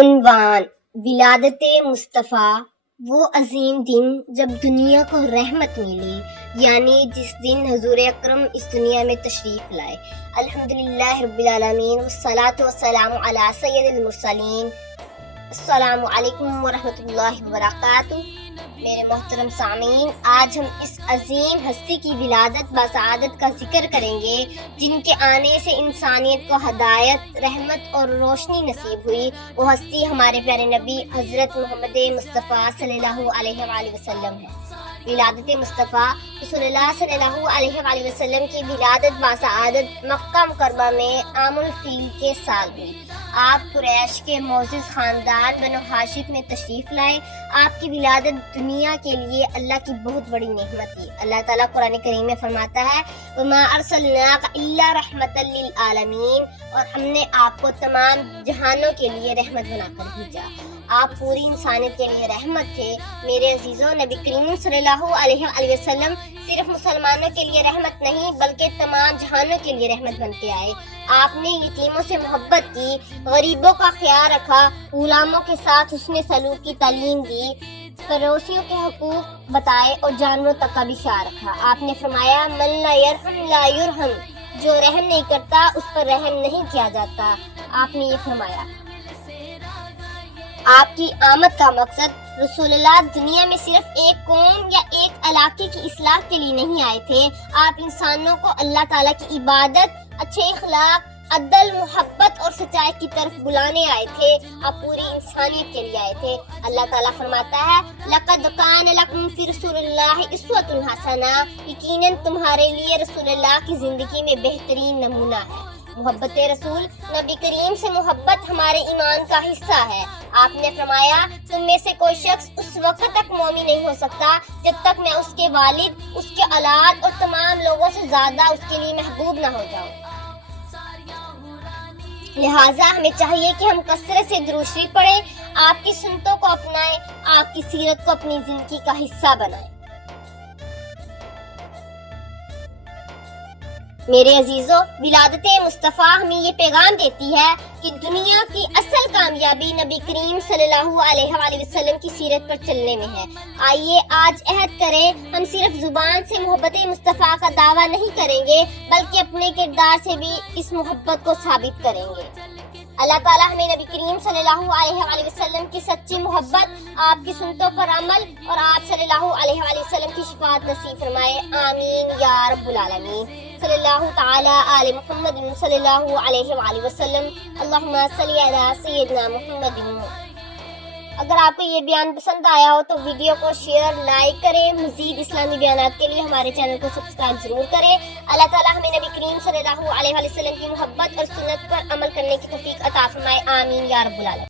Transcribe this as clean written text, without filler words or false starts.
عنوان: ولادت مصطفیٰ، وہ عظیم دن جب دنیا کو رحمت ملی، یعنی جس دن حضور اکرم اس دنیا میں تشریف لائے۔ الحمدللہ رب العالمین، والصلاة والسلام علی سید المرسلین۔ السلام علیکم ورحمۃ اللہ وبرکاتہ۔ میرے محترم سامعین، آج ہم اس عظیم ہستی کی ولادت بسعادت کا ذکر کریں گے جن کے آنے سے انسانیت کو ہدایت، رحمت اور روشنی نصیب ہوئی۔ وہ ہستی ہمارے پیارے نبی حضرت محمد مصطفیٰ صلی اللہ علیہ وآلہ وسلم ہے۔ ولادت مصطفیٰ رسول اللہ صلی اللہ علیہ وآلہ وسلم کی ولادت بسعادت مکہ مکرمہ میں عام الفیل کے سال ہوئی۔ آپ قریش کے معزز خاندان بنو ہاشم میں تشریف لائے۔ آپ کی ولادت دنیا کے لیے اللہ کی بہت بڑی نعمت تھی۔ اللہ تعالیٰ قرآن کریم میں فرماتا ہے، وَمَا أَرْسَلْنَاكَ إِلَّا رَحْمَةً لِلْعَالَمِينَ، اور ہم نے آپ کو تمام جہانوں کے لیے رحمت بنا کر بھیجا۔ آپ پوری انسانیت کے لیے رحمت تھے۔ میرے عزیزوں، نبی کریم صلی اللہ علیہ وآلہ وسلم صرف مسلمانوں کے لیے رحمت نہیں بلکہ تمام جہانوں کے لیے رحمت بن کے آئے۔ آپ نے یتیموں سے محبت کی، غریبوں کا خیال رکھا، غلاموں کے ساتھ حسن سلوک کی تعلیم دی، پڑوسیوں کے حقوق بتائے اور جانوروں تک کا بھی خیال رکھا۔ آپ نے فرمایا، من لا یرحم لا یرحم، جو رحم نہیں کرتا اس پر رحم نہیں کیا جاتا۔ آپ نے یہ فرمایا۔ آپ کی آمد کا مقصد رسول اللہ دنیا میں صرف ایک قوم یا ایک علاقے کی اصلاح کے لیے نہیں آئے تھے۔ آپ انسانوں کو اللہ تعالیٰ کی عبادت، اچھے اخلاق، عدل، محبت اور سچائی کی طرف بلانے آئے تھے۔ آپ پوری انسانیت کے لیے آئے تھے۔ اللہ تعالیٰ فرماتا ہے، لَقَدْ كَانَ لَكُمْ فِي رَسُولِ اللَّهِ أُسْوَةٌ حَسَنَةٌ، یقیناً تمہارے لیے رسول اللہ کی زندگی میں بہترین نمونہ ہے۔ محبت رسول، نبی کریم سے محبت ہمارے ایمان کا حصہ ہے۔ آپ نے فرمایا، تم میں سے کوئی شخص اس وقت تک مومن نہیں ہو سکتا جب تک میں اس کے والد، اس کے اولاد اور تمام لوگوں سے زیادہ اس کے لیے محبوب نہ ہو جاؤں۔ لہٰذا ہمیں چاہیے کہ ہم کثرت سے درود شریف پڑھیں، آپ کی سنتوں کو اپنائیں، آپ کی سیرت کو اپنی زندگی کا حصہ بنائیں۔ میرے عزیزوں، ولادت مصطفیٰ ہمیں یہ پیغام دیتی ہے کہ دنیا کی اصل کامیابی نبی کریم صلی اللہ علیہ وآلہ وسلم کی سیرت پر چلنے میں ہے۔ آئیے آج عہد کریں، ہم صرف زبان سے محبت مصطفیٰ کا دعویٰ نہیں کریں گے بلکہ اپنے کردار سے بھی اس محبت کو ثابت کریں گے۔ اللہ تعالیٰ ہمیں نبی کریم صلی اللہ علیہ وآلہ وسلم کی سچی محبت، آپ کی سنتوں پر عمل اور آپ صلی اللہ علیہ وآلہ وسلم کی شفاعت نصیب فرمائے، آمین یا رب العالمین۔ صلی اللہ تعالیٰ علی محمد صلی اللہ علیہ وآلہ وسلم، اللہم صلی علی سیدنا محمد۔ اگر آپ کو یہ بیان پسند آیا ہو تو ویڈیو کو شیئر، لائک کریں۔ مزید اسلامی بیانات کے لیے ہمارے چینل کو سبسکرائب ضرور کریں۔ اللہ تعالیٰ ہمیں نبی کریم صلی اللہ علیہ وآلہ وسلم کی محبت اور سنت پر عمل کرنے کی توفیق عطا فرمائے، آمین یا رب العالمین۔